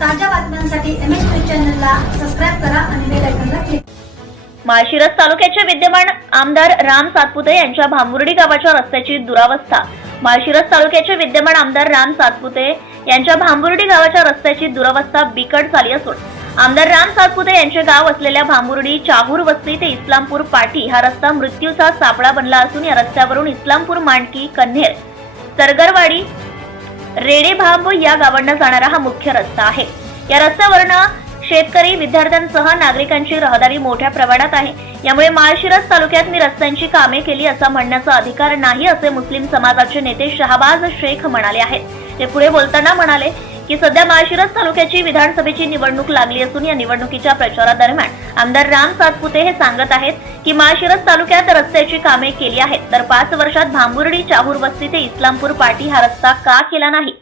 ताज्या बातम्यांसाठी M H news चॅनलला सबस्क्राईब करा आणि बेल आयकॉनला क्लिक माळशिरस तालुक्याचे विद्यमान आमदार राम सातपुते यांच्या भांबुर्डी गावाच्या रस्त्याची दुरावस्था. माळशिरस तालुक्याचे विद्यमान आमदार राम सातपुते यांच्या भांबुर्डी गावाच्या रस्त्याची दुरावस्था बिकट झाली असून आमदार राम सातपुते यांचे गाव असलेल्या भांबुर्डी चाहूर वस्ती ते इस्लामपूर पाटी हा रस्ता मृत्यूचा सापळा बनला असून या रस्त्यावरून इस्लामपूर मांडकी कन्हेर सरगरवाडी रेडेभांब या गावांना जाणारा हा मुख्य रस्ता आहे. या रस्त्यावरनं शेतकरी विद्यार्थ्यांसह नागरिकांची रहदारी मोठ्या प्रमाणात आहे. यामुळे माळशिरस तालुक्यात मी रस्त्यांची कामे केली असा म्हणण्याचा अधिकार नाही असे मुस्लिम समाजाचे नेते शहाबाज शेख म्हणाले आहेत. ते पुढे बोलताना म्हणाले की सध्या माळशिरस तालुक्याची विधानसभेची निवडणूक लागली असून या निवडणुकीच्या प्रचारादरम्यान आमदार राम सातपुते हे सांगत आहेत की माळशिरस तालुक्यात रस्त्याची कामे केली आहेत. तर पाच वर्षात भांबुर्डी चाहूर वस्ती ते इस्लामपूर पाटी हा रस्ता का केला नाही?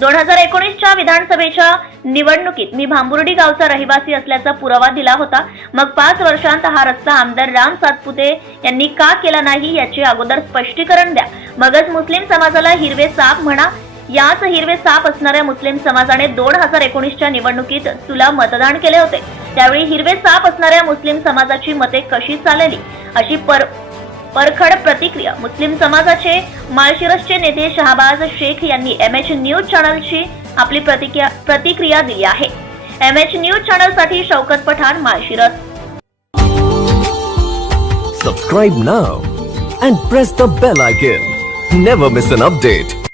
दोन हजार एकोणीसच्या विधानसभेच्या निवडणुकीत मी भांबुर्डी गावचा रहिवासी असल्याचा पुरावा दिला होता. मग पाच वर्षांत हा रस्ता आमदार राम सातपुते यांनी का केला नाही याचे अगोदर स्पष्टीकरण द्या. मगच मुस्लिम समाजाला हिरवे साप म्हणा याच हिरवे साप असणाऱ्या मुस्लिम समाजाने दोन हजार एकोणीसच्या निवडणुकीत तुला मतदान केले होते त्यावेळी हिरवे साप असणाऱ्या मुस्लिम समाजाची मते कशी चालली अशी पर परखड प्रतिक्रिया मुस्लिम समाजाचे माळशिरसचे नेते शहाबाज शेख यांनी एम एच न्यूज चॅनलची आपली प्रतिक्रिया प्रतिक्रिया दिली आहे M H news चॅनलसाठी Shaukat Pathan Malshiras Subscribe now and press the bell icon. Never miss an update.